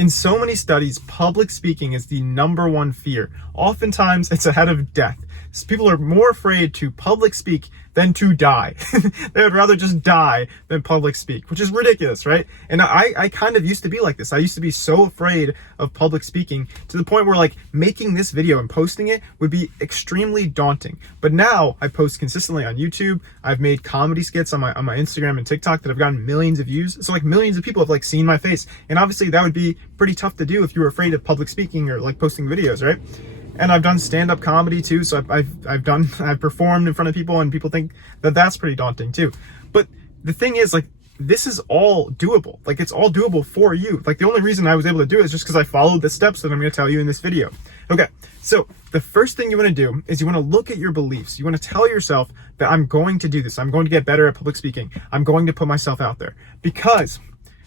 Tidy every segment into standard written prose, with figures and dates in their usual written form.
In so many studies, public speaking is the #1 fear. Oftentimes, it's ahead of death. So people are more afraid to public speak than to die. They would rather just die than public speak, which is ridiculous, right? And I kind of used to be like this. I used to be so afraid of public speaking to the point where like making this video and posting it would be extremely daunting. But now I post consistently on YouTube. I've made comedy skits on my Instagram and TikTok that have gotten millions of views. So like millions of people have like seen my face. And obviously that would be pretty tough to do if you were afraid of public speaking or like posting videos, right? And I've done stand-up comedy too, so I've performed in front of people, and people think that that's pretty daunting too. But the thing is, like, this is all doable. Like, it's all doable for you. Like, the only reason I was able to do it is just because I followed the steps that I'm going to tell you in this video. Okay, so the first thing you want to do is you want to look at your beliefs. You want to tell yourself that I'm going to do this. I'm going to get better at public speaking. I'm going to put myself out there. Because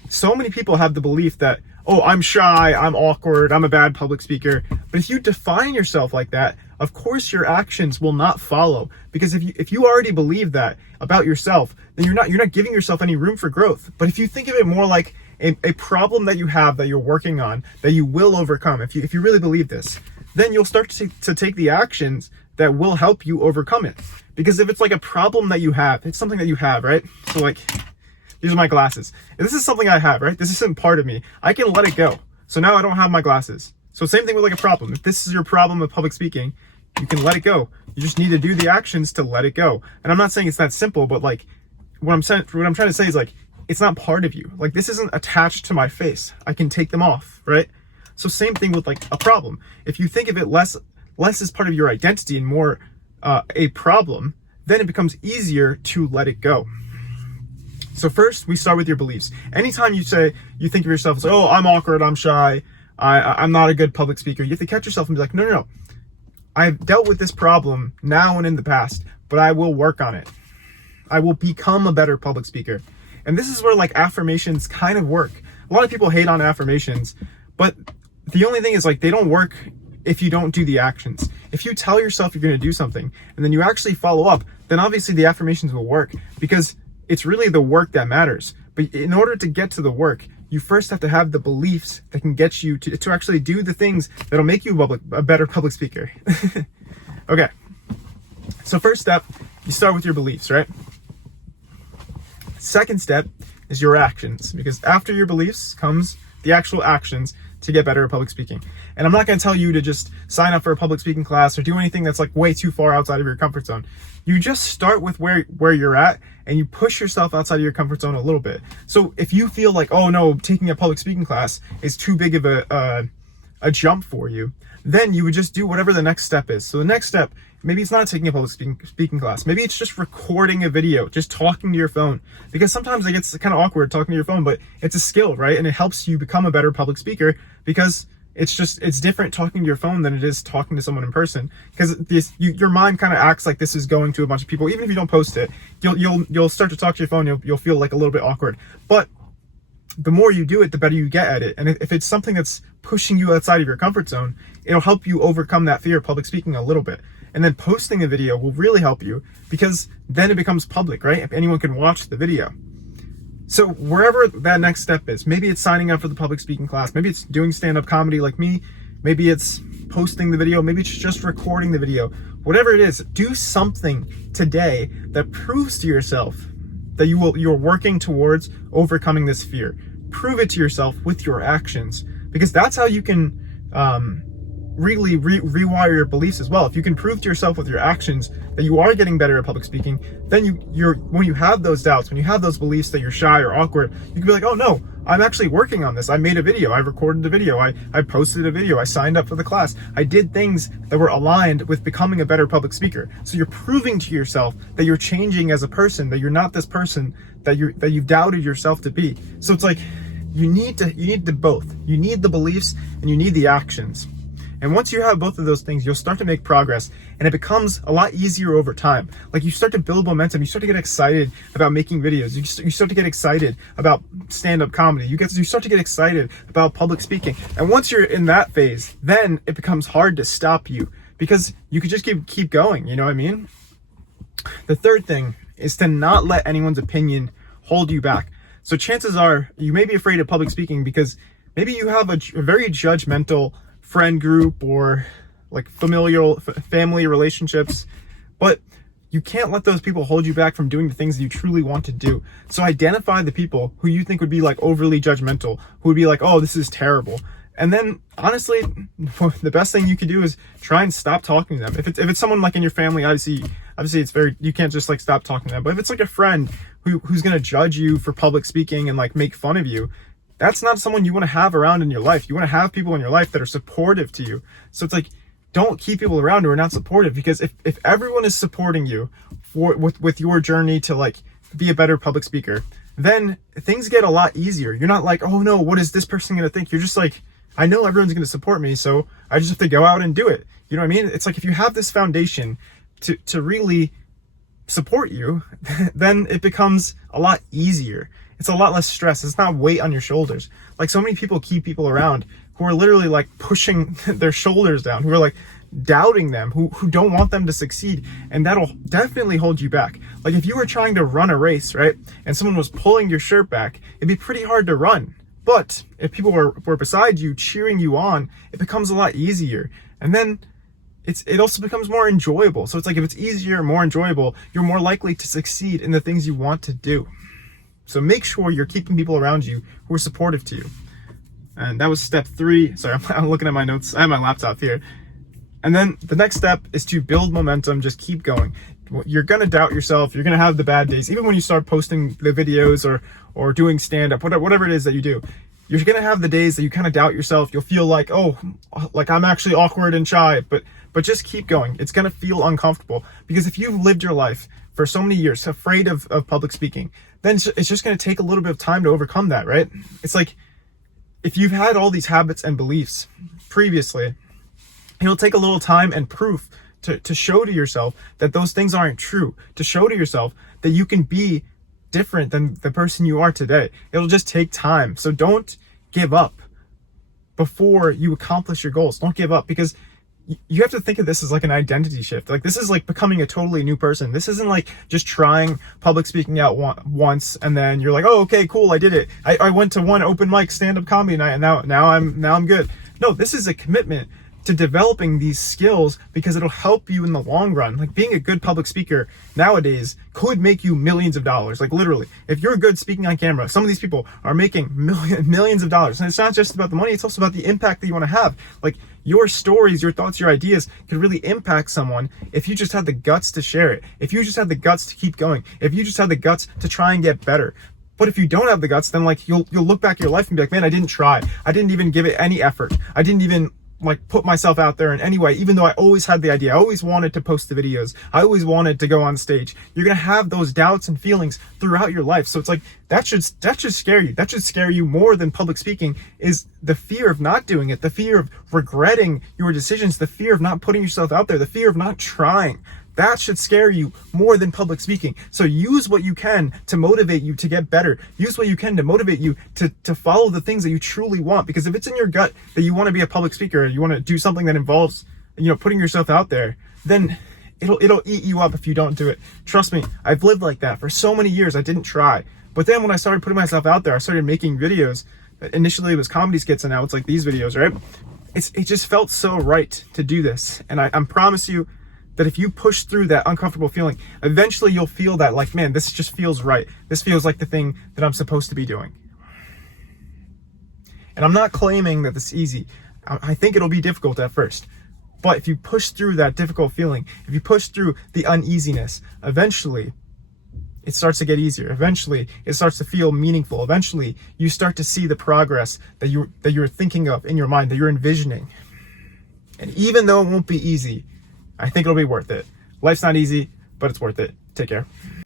so many people have the belief that, oh, I'm shy, I'm awkward, I'm a bad public speaker. But if you define yourself like that, of course your actions will not follow. Because if you already believe that about yourself, then you're not giving yourself any room for growth. But if you think of it more like a problem that you have that you're working on, that you will overcome, if you really believe this, then you'll start to take the actions that will help you overcome it. Because if it's like a problem that you have, it's something that you have, right? So like, these are my glasses. If this is something I have, right? This isn't part of me. I can let it go. So now I don't have my glasses. So same thing with like a problem. If this is your problem with public speaking, you can let it go. You just need to do the actions to let it go. And I'm not saying it's that simple, but like what I'm trying to say is like, it's not part of you. Like this isn't attached to my face. I can take them off, right? So same thing with like a problem. If you think of it less as part of your identity and more a problem, then it becomes easier to let it go. So first, we start with your beliefs. Anytime you think of yourself as, oh, I'm awkward, I'm shy, I'm not a good public speaker, you have to catch yourself and be like, no. I've dealt with this problem now and in the past, but I will work on it. I will become a better public speaker. And this is where like affirmations kind of work. A lot of people hate on affirmations, but the only thing is like they don't work if you don't do the actions. If you tell yourself you're going to do something and then you actually follow up, then obviously the affirmations will work, because it's really the work that matters. But in order to get to the work, you first have to have the beliefs that can get you to actually do the things that'll make you a better public speaker. Okay. So first step, you start with your beliefs, right? Second step is your actions, because after your beliefs comes the actual actions to get better at public speaking. And I'm not going to tell you to just sign up for a public speaking class or do anything that's like way too far outside of your comfort zone. You just start with where you're at, and you push yourself outside of your comfort zone a little bit. So if you feel like, oh no, taking a public speaking class is too big of a jump for you, then you would just do whatever the next step is. So the next step, maybe it's not taking a public speaking class. Maybe it's just recording a video, just talking to your phone. Because sometimes it gets kind of awkward talking to your phone, but it's a skill, right? And it helps you become a better public speaker, because it's different talking to your phone than it is talking to someone in person. Because your mind kind of acts like this is going to a bunch of people. Even if you don't post it, you'll start to talk to your phone. You'll feel like a little bit awkward. But the more you do it, the better you get at it. And if it's something that's pushing you outside of your comfort zone, it'll help you overcome that fear of public speaking a little bit. And then posting a video will really help you, because then it becomes public, right? If anyone can watch the video. So wherever that next step is, maybe it's signing up for the public speaking class, maybe it's doing stand-up comedy like me, maybe it's posting the video, maybe it's just recording the video. Whatever it is, do something today that proves to yourself that you're working towards overcoming this fear. Prove it to yourself with your actions, because that's how you can really rewire your beliefs as well. If you can prove to yourself with your actions that you are getting better at public speaking, then when you have those doubts, when you have those beliefs that you're shy or awkward, you can be like, oh no, I'm actually working on this. I made a video, I recorded a video, I posted a video, I signed up for the class, I did things that were aligned with becoming a better public speaker. So you're proving to yourself that you're changing as a person, that you're not this person that you've doubted yourself to be. So it's like you need both. You need the beliefs and you need the actions. And once you have both of those things, you'll start to make progress, and it becomes a lot easier over time. Like you start to build momentum, you start to get excited about making videos, you start to get excited about stand-up comedy, you start to get excited about public speaking. And once you're in that phase, then it becomes hard to stop you, because you could just keep going, you know what I mean? The third thing is to not let anyone's opinion hold you back. So chances are you may be afraid of public speaking because maybe you have a very judgmental friend group or like familial family relationships, but you can't let those people hold you back from doing the things that you truly want to do. So identify the people who you think would be like overly judgmental, who would be like, oh, this is terrible. And then honestly, the best thing you could do is try and stop talking to them. If it's someone like in your family, obviously it's very, you can't just like stop talking to them. But if it's like a friend who's going to judge you for public speaking and like make fun of you, that's not someone you want to have around in your life. You want to have people in your life that are supportive to you. So it's like, don't keep people around who are not supportive, because if everyone is supporting you with your journey to like be a better public speaker, then things get a lot easier. You're not like, oh no, what is this person going to think? You're just like, I know everyone's going to support me, so I just have to go out and do it. You know what I mean? It's like if you have this foundation to really support you, then it becomes a lot easier. It's a lot less stress. It's not weight on your shoulders. Like so many people keep people around who are literally like pushing their shoulders down, who are like doubting them, who don't want them to succeed. And that'll definitely hold you back. Like if you were trying to run a race, right? And someone was pulling your shirt back, it'd be pretty hard to run. But if people were beside you, cheering you on, it becomes a lot easier. And then it also becomes more enjoyable. So it's like if it's easier, more enjoyable, you're more likely to succeed in the things you want to do. So make sure you're keeping people around you who are supportive to you. And that was step 3. Sorry, I'm looking at my notes. I have my laptop here. And then the next step is to build momentum. Just keep going. You're going to doubt yourself. You're going to have the bad days. Even when you start posting the videos or doing stand-up, whatever it is that you do, you're going to have the days that you kind of doubt yourself. You'll feel like, oh, like I'm actually awkward and shy. But just keep going. It's going to feel uncomfortable. Because if you've lived your life for so many years afraid of public speaking, then it's just going to take a little bit of time to overcome that, right? It's like, if you've had all these habits and beliefs previously, it'll take a little time and proof to show to yourself that those things aren't true, to show to yourself that you can be different than the person you are today. It'll just take time. So don't give up before you accomplish your goals. Don't give up, because you have to think of this as like an identity shift. Like this is like becoming a totally new person. This isn't like just trying public speaking out once and then you're like, oh, okay, cool, I did it. I went to one open mic stand-up comedy night and now I'm good. No, this is a commitment to developing these skills, because it'll help you in the long run. Like being a good public speaker nowadays could make you millions of dollars. Like literally, if you're good speaking on camera, some of these people are making millions of dollars. And it's not just about the money, it's also about the impact that you want to have. Like your stories, your thoughts, your ideas could really impact someone if you just had the guts to share it. If you just had the guts to keep going. If you just had the guts to try and get better. But if you don't have the guts, then like you'll look back at your life and be like, man, I didn't try. I didn't even give it any effort. I didn't even like put myself out there in any way, even though I always had the idea. I always wanted to post the videos. I always wanted to go on stage. You're going to have those doubts and feelings throughout your life. So it's like, that should scare you. That should scare you more than public speaking, is the fear of not doing it, the fear of regretting your decisions, the fear of not putting yourself out there, the fear of not trying. That should scare you more than public speaking. So use what you can to motivate you to get better. Use what you can to motivate you to follow the things that you truly want. Because if it's in your gut that you want to be a public speaker, you want to do something that involves, putting yourself out there, then it'll eat you up if you don't do it. Trust me, I've lived like that for so many years. I didn't try. But then when I started putting myself out there, I started making videos. Initially it was comedy skits, and now it's like these videos, right? It just felt so right to do this. And I promise you, that if you push through that uncomfortable feeling, eventually you'll feel that like, man, this just feels right. This feels like the thing that I'm supposed to be doing. And I'm not claiming that this is easy. I think it'll be difficult at first. But if you push through that difficult feeling, if you push through the uneasiness, eventually it starts to get easier. Eventually it starts to feel meaningful. Eventually you start to see the progress that you're thinking of in your mind, that you're envisioning. And even though it won't be easy, I think it'll be worth it. Life's not easy, but it's worth it. Take care.